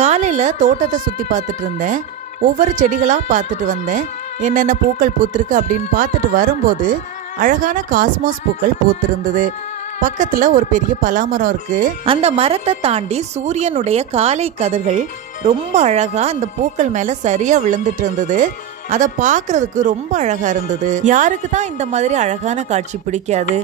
காலையில் தோட்டத்தை சுற்றி பார்த்துட்டு இருந்தேன். ஒவ்வொரு செடிகளாக பார்த்துட்டு வந்தேன். என்னென்ன பூக்கள் பூத்திருக்கு அப்படின்னு பார்த்துட்டு வரும்போது அழகான காஸ்மாஸ் பூக்கள் பூத்திருந்தது. பக்கத்தில் ஒரு பெரிய பலாமரம் இருக்குது. அந்த மரத்தை தாண்டி சூரியனுடைய காலை கதிர்கள் ரொம்ப அழகாக அந்த பூக்கள் மேலே சரியாக விழுந்துட்டு இருந்தது. அதை பார்க்கறதுக்கு ரொம்ப அழகாக இருந்தது. யாருக்கு தான் இந்த மாதிரி அழகான காட்சி பிடிக்காது?